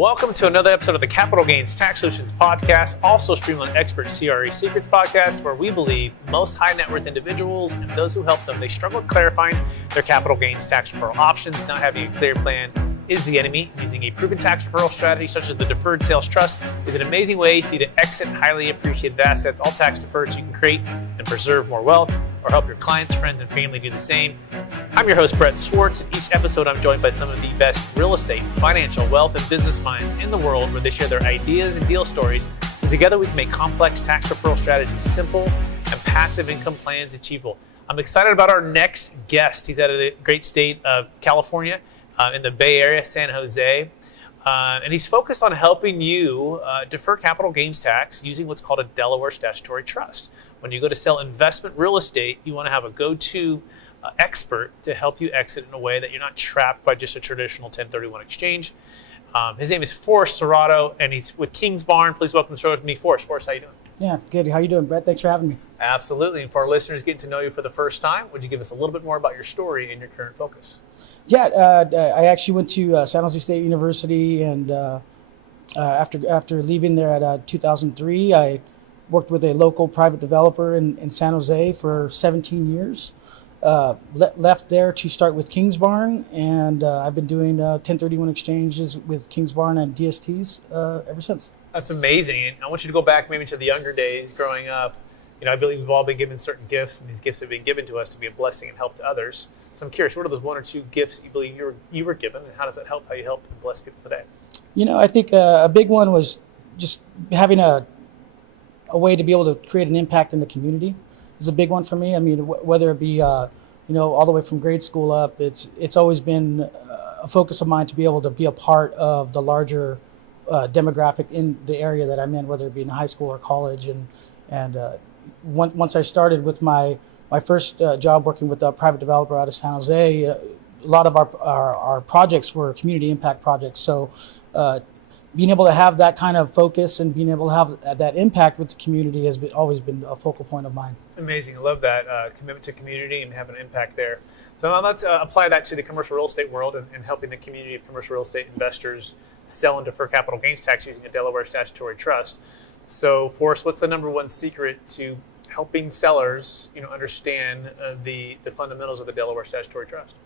Welcome to another episode of the Capital Gains Tax Solutions Podcast, also streamed on Expert CRE Secrets Podcast, where we believe most high net worth individuals and those who help them, they struggle with clarifying their capital gains tax referral options. Not having a clear plan is the enemy. Using a proven tax referral strategy such as the Deferred Sales Trust is an amazing way for you to exit highly appreciated assets, all tax deferred, so you can create and preserve more wealth or help your clients, friends, and family do the same. I'm your host, Brett Swarts, and each episode I'm joined by some of the best real estate, financial, wealth, and business minds in the world, where they share their ideas and deal stories, so together we can make complex tax referral strategies simple and passive income plans achievable. I'm excited about our next guest. He's out of the great state of California, in the Bay Area, San Jose, and he's focused on helping you defer capital gains tax using what's called a Delaware statutory trust. When you go to sell investment real estate, you want to have a go-to expert to help you exit in a way that you're not trapped by just a traditional 1031 exchange. His name is Forrest Cerrato, and he's with King's Barn. Please welcome to the show with me, Forrest. Forrest, how you doing? Yeah, good. How you doing, Brett? Thanks for having me. Absolutely. And for our listeners getting to know you for the first time, would you give us a little bit more about your story and your current focus? Yeah, I actually went to San Jose State University, and after leaving there at 2003, I worked with a local private developer in San Jose for 17 years. Left there to start with King's Barn, and I've been doing 1031 exchanges with King's Barn and DSTs ever since. That's amazing. And I want you to go back maybe to the younger days growing up. You know, I believe we've all been given certain gifts, and these gifts have been given to us to be a blessing and help to others. So I'm curious, what are those one or two gifts you believe you were given, and how does that help how you help and bless people today? You know, I think a big one was just having a way to be able to create an impact in the community is a big one for me. I mean, whether it be all the way from grade school up, it's always been a focus of mine to be able to be a part of the larger demographic in the area that I'm in, whether it be in high school or college. And once I started with my first job working with a private developer out of San Jose, a lot of our projects were community impact projects. So being able to have that kind of focus and being able to have that impact with the community has always been a focal point of mine. Amazing. I love that commitment to community and having an impact there. So now let's apply that to the commercial real estate world and helping the community of commercial real estate investors sell and defer capital gains tax using a Delaware statutory trust. So, Forrest, what's the number one secret to helping sellers, understand the fundamentals of the Delaware statutory trust?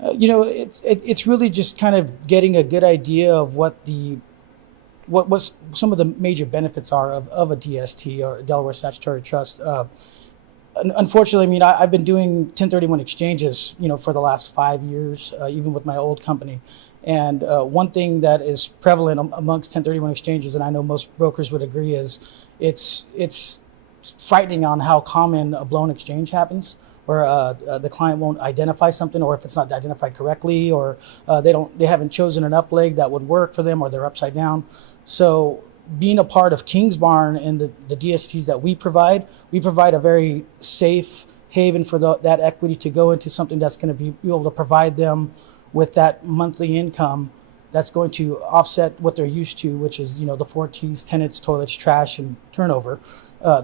It's really just kind of getting a good idea of what some of the major benefits are of a DST or a Delaware statutory trust. Unfortunately, I mean, I've been doing 1031 exchanges, for the last 5 years, even with my old company. And one thing that is prevalent amongst 1031 exchanges, and I know most brokers would agree, is it's frightening on how common a blown exchange happens, where the client won't identify something, or if it's not identified correctly, or they haven't chosen an up leg that would work for them, or they're upside down. So being a part of King's Barn and the DSTs that we provide a very safe haven for that equity to go into something that's going to be able to provide them with that monthly income that's going to offset what they're used to, which is, the 4 T's, tenants, toilets, trash, and turnover.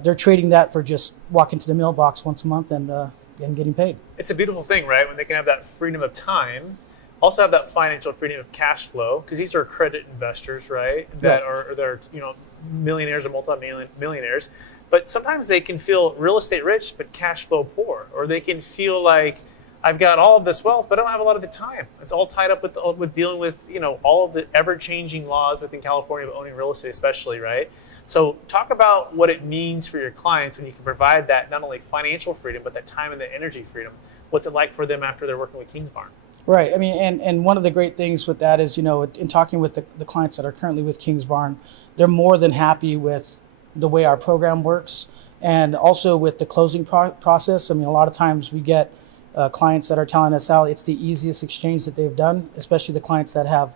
They're trading that for just walking to the mailbox once a month and getting paid. It's a beautiful thing, right? When they can have that freedom of time, also have that financial freedom of cash flow, because these are accredited investors, right? They're millionaires or multi-millionaires, but sometimes they can feel real estate rich but cash flow poor, or they can feel like I've got all of this wealth but I don't have a lot of the time. It's all tied up with dealing with all of the ever-changing laws within California of owning real estate, especially, right? So talk about what it means for your clients when you can provide that not only financial freedom but that time and the energy freedom. What's it like for them after they're working with King's Barn? Right. I mean, and one of the great things with that is, in talking with the clients that are currently with King's Barn, they're more than happy with the way our program works, and also with the closing process. I mean, a lot of times we get clients that are telling us how it's the easiest exchange that they've done, especially the clients that have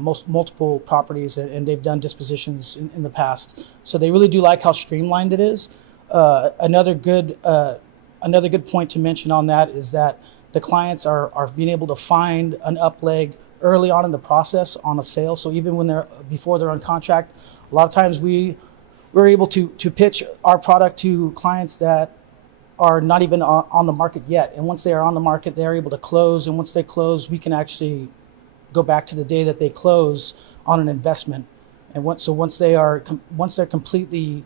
multiple properties and they've done dispositions in the past. So they really do like how streamlined it is. Another good point to mention on that is that the clients are being able to find an up leg early on in the process on a sale. So even before they're on contract, a lot of times we're able to pitch our product to clients that are not even on the market yet. And once they are on the market, they're able to close. And once they close, we can actually go back to the day that they close on an investment. And once they're completely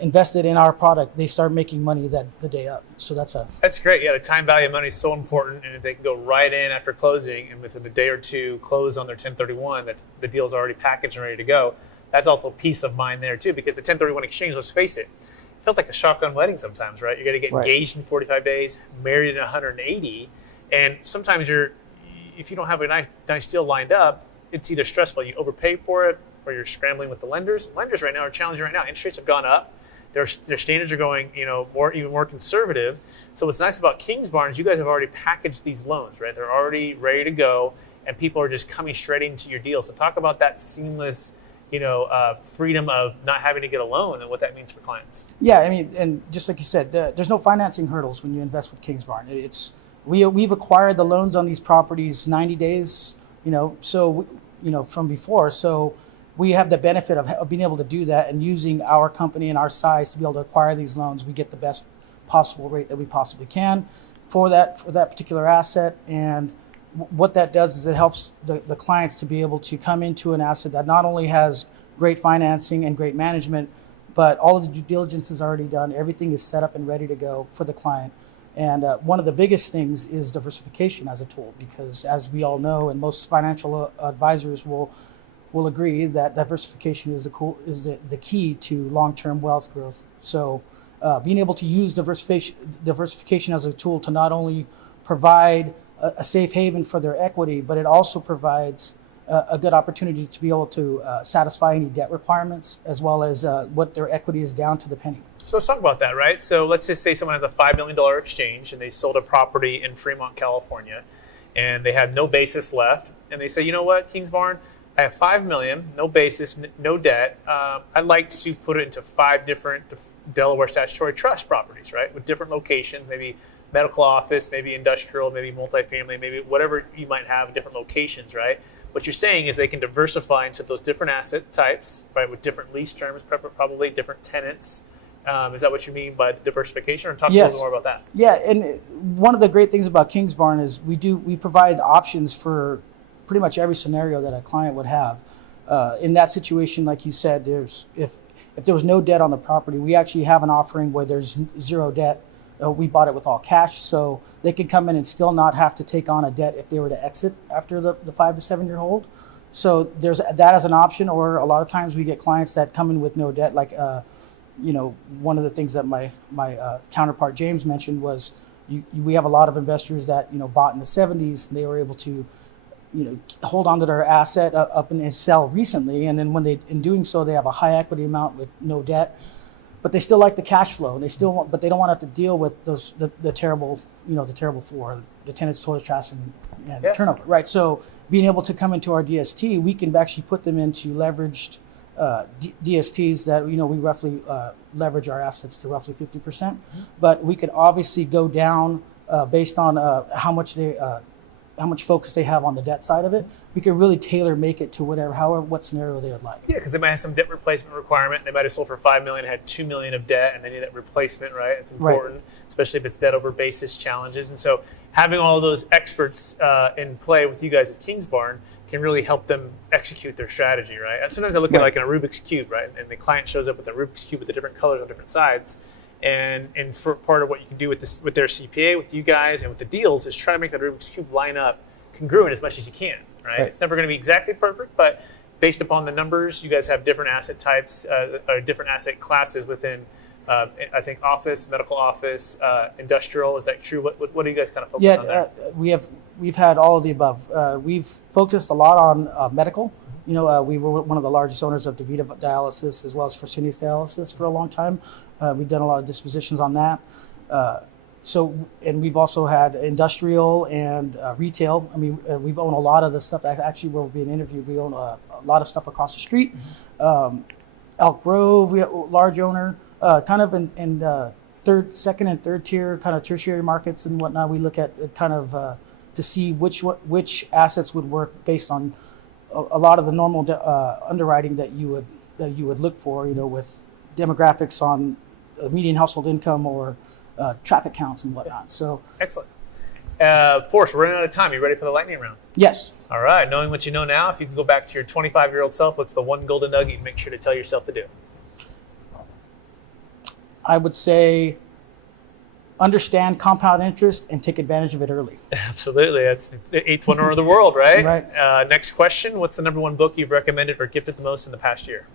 invested in our product, they start making money the day up. So that's great. Yeah, the time value of money is so important, and if they can go right in after closing and within a day or two close on their 1031, that the deal's already packaged and ready to go. That's also peace of mind there too, because the 1031 exchange, let's face it, feels like a shotgun wedding sometimes, right? You're going to get engaged in 45 days, married in 180, and sometimes if you don't have a nice deal lined up, it's either stressful, you overpay for it, or you're scrambling with the lenders. Lenders right now are challenging right now. Interest rates have gone up. Their standards are going, even more conservative. So what's nice about Kingsbarn is you guys have already packaged these loans, right? They're already ready to go, and people are just coming straight into your deal. So talk about that seamless, freedom of not having to get a loan and what that means for clients. Yeah, I mean, and just like you said, there's no financing hurdles when you invest with Kingsbarn. We've acquired the loans on these properties 90 days, from before. So we have the benefit of being able to do that, and using our company and our size to be able to acquire these loans. We get the best possible rate that we possibly can for that particular asset. And what that does is it helps the clients to be able to come into an asset that not only has great financing and great management, but all of the due diligence is already done. Everything is set up and ready to go for the client. And one of the biggest things is diversification as a tool, because as we all know, and most financial advisors will agree, that diversification is the key to long-term wealth growth. So being able to use diversification as a tool to not only provide a safe haven for their equity, but it also provides a good opportunity to be able to satisfy any debt requirements, as well as what their equity is down to the penny. So let's talk about that, right? So let's just say someone has a $5 million exchange and they sold a property in Fremont, California, and they have no basis left. And they say, you know what, Kingsbarn, I have $5 million, no basis, no debt. I'd like to put it into 5 different Delaware statutory trust properties, right? With different locations, maybe medical office, maybe industrial, maybe multifamily, maybe whatever you might have, different locations, right? What you're saying is they can diversify into those different asset types, right? With different lease terms, probably different tenants. Is that what you mean by diversification? Or talk a little more about that. Yeah, and one of the great things about Kingsbarn is we provide options for pretty much every scenario that a client would have. In that situation, like you said, if there was no debt on the property, we actually have an offering where there's zero debt. We bought it with all cash, so they could come in and still not have to take on a debt if they were to exit after the 5 to 7 year hold. So there's that as an option. Or a lot of times we get clients that come in with no debt. Like one of the things that my counterpart James mentioned was we have a lot of investors that bought in the 70s, and they were able to hold on to their asset up and sell recently, and then in doing so they have a high equity amount with no debt, but they still like the cash flow, and they don't want to have to deal with the terrible floor, the tenants, toilets, trash, and turnover, right? So being able to come into our DST, we can actually put them into leveraged DSTs that we roughly leverage our assets to roughly 50%, but we could obviously go down based on how much focus they have on the debt side of it. We could really tailor make it to what scenario they would like. Yeah, because they might have some debt replacement requirement. They might have sold for $5 million, had $2 million of debt, and they need that replacement, right? It's important, especially if it's debt over basis challenges. And so having all of those experts in play with you guys at Kingsbarn can really help them execute their strategy, right? And sometimes I look at like in a Rubik's Cube, right? And the client shows up with a Rubik's Cube with the different colors on different sides. And for part of what you can do with their CPA, with you guys, and with the deals is try to make that Rubik's Cube line up congruent as much as you can, right? It's never going to be exactly perfect, but based upon the numbers, you guys have different asset types, or different asset classes within, I think, office, medical office, industrial. Is that true? What do you guys kind of focus on there? We've had all of the above. We've focused a lot on medical. We were one of the largest owners of DaVita Dialysis as well as Fresenius Dialysis for a long time. We've done a lot of dispositions on that. And we've also had industrial and retail. I mean, we've owned a lot of the stuff. Actually, we're being interviewed. We own a lot of stuff across the street. Elk Grove, we have a large owner, kind of in second and third tier, kind of tertiary markets and whatnot. We look at kind of to see which assets would work based on a lot of the normal underwriting that you would look for, with demographics on median household income or traffic counts and whatnot. So excellent. Forrest, we're running out of time. You ready for the lightning round? Yes. All right, knowing what you know now, if you can go back to your 25-year-old self, what's the one golden nugget you make sure to tell yourself to do? I would say understand compound interest and take advantage of it early. Absolutely. That's the eighth wonder of the world, right? Right. Next question. What's the number one book you've recommended or gifted the most in the past year?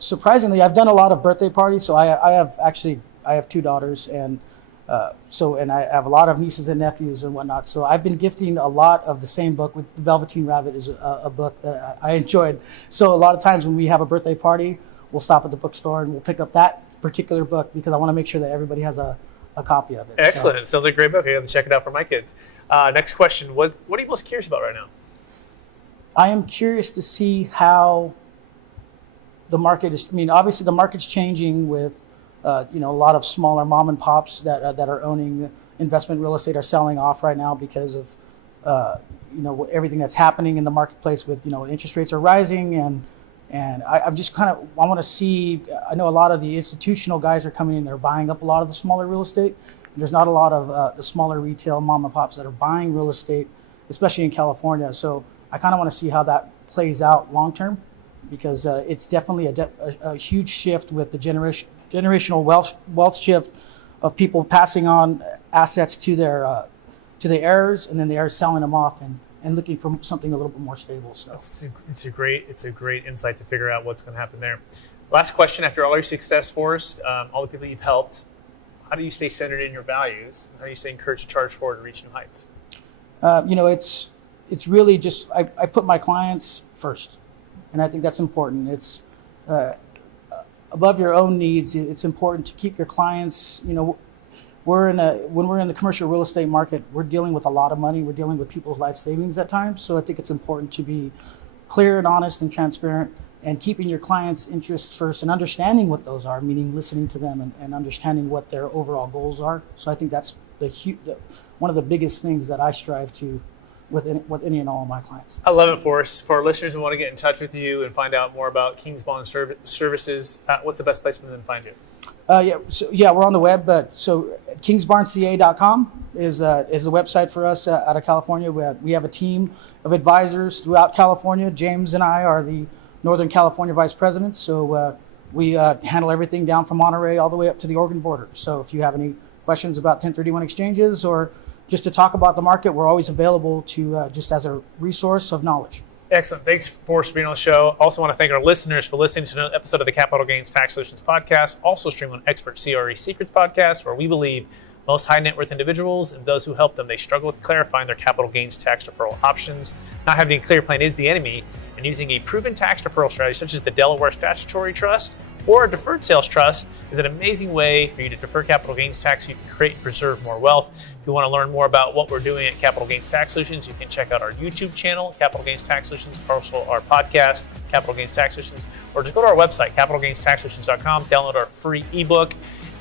Surprisingly, I've done a lot of birthday parties. So I have two daughters, and I have a lot of nieces and nephews and whatnot. So I've been gifting a lot of the same book. With Velveteen Rabbit is a book that I enjoyed. So a lot of times when we have a birthday party, we'll stop at the bookstore and we'll pick up that particular book because I want to make sure that everybody has a copy of it. Excellent. Sounds like a great book. I got to check it out for my kids. Next question. What are you most curious about right now? I am curious to see how the market is. Obviously the market's changing with, a lot of smaller mom and pops that are owning investment real estate are selling off right now because of, everything that's happening in the marketplace with, interest rates are rising and I'm just I want to see. I know a lot of the institutional guys are coming in. They're buying up a lot of the smaller real estate. There's not a lot of the smaller retail mom and pops that are buying real estate, especially in California. So I kind of want to see how that plays out long term, because it's definitely a huge shift with the generational wealth shift of people passing on assets to their heirs, and then the heirs selling them off and looking for something a little bit more stable. So it's a great insight to figure out what's going to happen there. Last question: after all your success, Forrest, all the people you've helped, how do you stay centered in your values? How do you stay encouraged to charge forward and reach new heights? It's really just I put my clients first, and I think that's important. It's above your own needs. It's important to keep your clients. When we're in the commercial real estate market, we're dealing with a lot of money. We're dealing with people's life savings at times. So I think it's important to be clear and honest and transparent, and keeping your clients' interests first and understanding what those are, meaning listening to them and understanding what their overall goals are. So I think that's one of the biggest things that I strive to with any and all of my clients. I love it, Forrest. For our listeners who want to get in touch with you and find out more about King's Bond Services, what's the best place for them to find you? We're on the web, but kingsbarnca.com is the website for us out of California. We have a team of advisors throughout California. James and I are the Northern California vice presidents, so we handle everything down from Monterey all the way up to the Oregon border. So if you have any questions about 1031 exchanges or just to talk about the market, we're always available to just as a resource of knowledge. Excellent. Thanks, Forrest, for being on the show. Also want to thank our listeners for listening to another episode of the Capital Gains Tax Solutions Podcast, also streamed on Expert CRE Secrets Podcast, where we believe most high net worth individuals and those who help them, they struggle with clarifying their capital gains tax deferral options. Not having a clear plan is the enemy, and using a proven tax deferral strategy such as the Delaware Statutory Trust or a Deferred Sales Trust is an amazing way for you to defer capital gains tax so you can create and preserve more wealth. If you want to learn more about what we're doing at Capital Gains Tax Solutions, you can check out our YouTube channel, Capital Gains Tax Solutions, also our podcast, Capital Gains Tax Solutions, or just go to our website, capitalgainstaxsolutions.com, download our free ebook.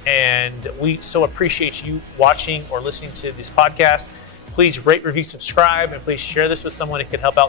And we so appreciate you watching or listening to this podcast. Please rate, review, subscribe, and please share this with someone who could help out